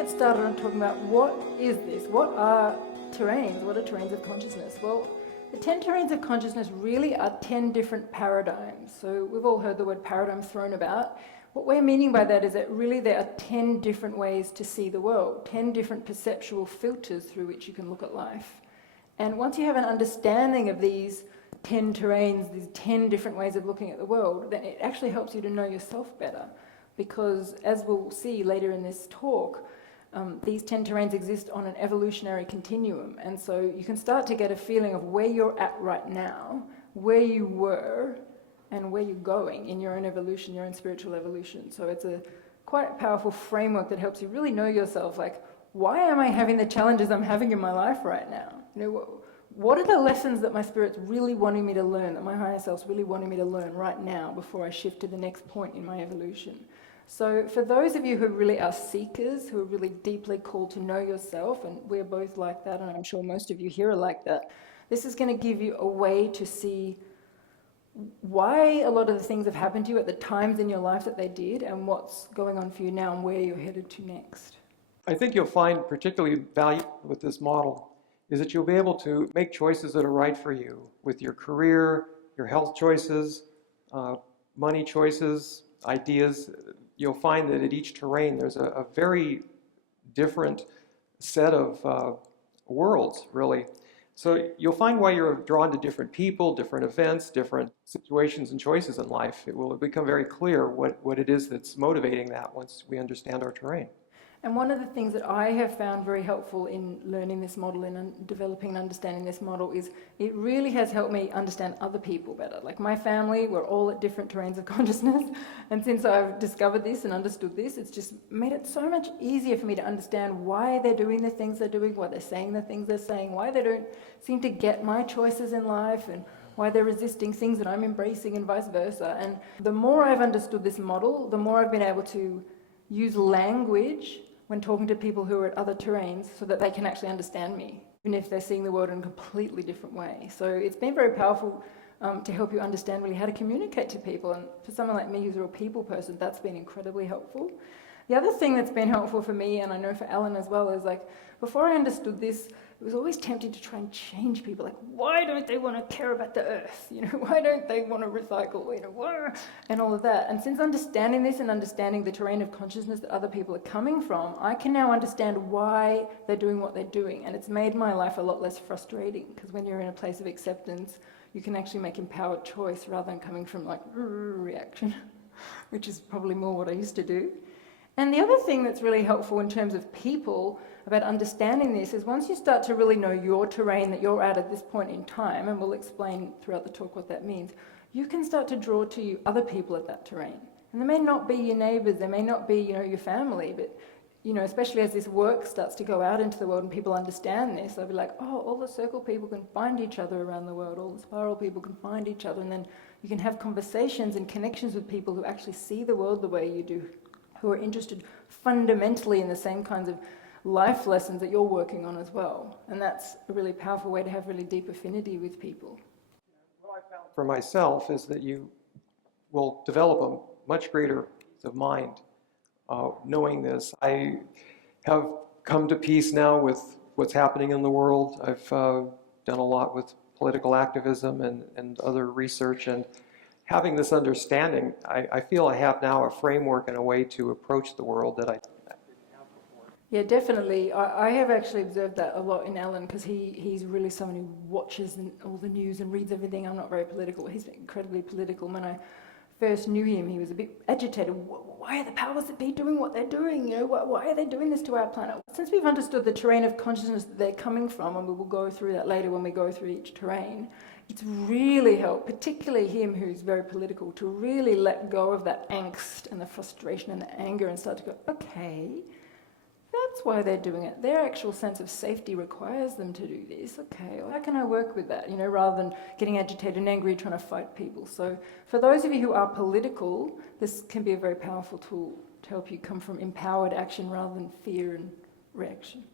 get started on talking about what is this? What are terrains? What are terrains of consciousness? Well, the 10 terrains of consciousness really are 10 different paradigms. So we've all heard the word paradigm thrown about. What we're meaning by that is that really there are 10 different ways to see the world, 10 different perceptual filters through which you can look at life. And once you have an understanding of these 10 terrains, these 10 different ways of looking at the world, then it actually helps you to know yourself better. Because as we'll see later in this talk, these 10 terrains exist on an evolutionary continuum. And so you can start to get a feeling of where you're at right now, where you were, and where you're going in your own evolution, your own spiritual evolution. So it's a quite powerful framework that helps you really know yourself, like, why am I having the challenges I'm having in my life right now? You know, what are the lessons that my spirit's really wanting me to learn, that my higher self's really wanting me to learn right now before I shift to the next point in my evolution? So for those of you who really are seekers, who are really deeply called to know yourself, and we're both like that, and I'm sure most of you here are like that, this is going to give you a way to see why a lot of the things have happened to you at the times in your life that they did, and what's going on for you now and where you're headed to next. I think you'll find particularly valuable with this model is that you'll be able to make choices that are right for you with your career, your health choices, money choices, ideas. You'll find that at each terrain there's a very different set of worlds, really. So you'll find why you're drawn to different people, different events, different situations and choices in life. It will become very clear what it is that's motivating that once we understand our terrain. And one of the things that I have found very helpful in learning this model and developing and understanding this model is it really has helped me understand other people better. Like my family, we're all at different terrains of consciousness. And since I've discovered this and understood this, it's just made it so much easier for me to understand why they're doing the things they're doing, why they're saying the things they're saying, why they don't seem to get my choices in life, and why they're resisting things that I'm embracing and vice versa. And the more I've understood this model, the more I've been able to use language when talking to people who are at other terrains so that they can actually understand me, even if they're seeing the world in a completely different way. So it's been very powerful to help you understand really how to communicate to people. And for someone like me who's a real people person, that's been incredibly helpful. The other thing that's been helpful for me, and I know for Alan as well, is like, before I understood this, it was always tempting to try and change people. Like, why don't they want to care about the earth? You know, why don't they want to recycle? You know, why? And all of that. And since understanding this and understanding the terrain of consciousness that other people are coming from, I can now understand why they're doing what they're doing. And it's made my life a lot less frustrating, because when you're in a place of acceptance, you can actually make empowered choice rather than coming from like reaction, which is probably more what I used to do. And the other thing that's really helpful in terms of people about understanding this is once you start to really know your terrain that you're at this point in time, and we'll explain throughout the talk what that means, you can start to draw to you other people at that terrain. And they may not be your neighbours, they may not be, you know, your family, but, you know, especially as this work starts to go out into the world and people understand this, they'll be like, oh, all the circle people can find each other around the world, all the spiral people can find each other, and then you can have conversations and connections with people who actually see the world the way you do, who are interested fundamentally in the same kinds of life lessons that you're working on as well. And that's a really powerful way to have really deep affinity with people. What I found for myself is that you will develop a much greater peace of mind knowing this. I have come to peace now with what's happening in the world. I've done a lot with political activism and other research, and having this understanding, I feel I have now a framework and a way to approach the world that I didn't have before. Yeah, definitely. I have actually observed that a lot in Alan, because he's really someone who watches all the news and reads everything. I'm not very political. He's incredibly political. When I first knew him, he was a bit agitated. Why are the powers that be doing what they're doing? You know, why are they doing this to our planet? Since we've understood the terrain of consciousness that they're coming from, and we will go through that later when we go through each terrain, it's really helped, particularly him who's very political, to really let go of that angst and the frustration and the anger and start to go, okay, that's why they're doing it. Their actual sense of safety requires them to do this. Okay, well, how can I work with that? You know, rather than getting agitated and angry, trying to fight people. So for those of you who are political, this can be a very powerful tool to help you come from empowered action rather than fear and reaction.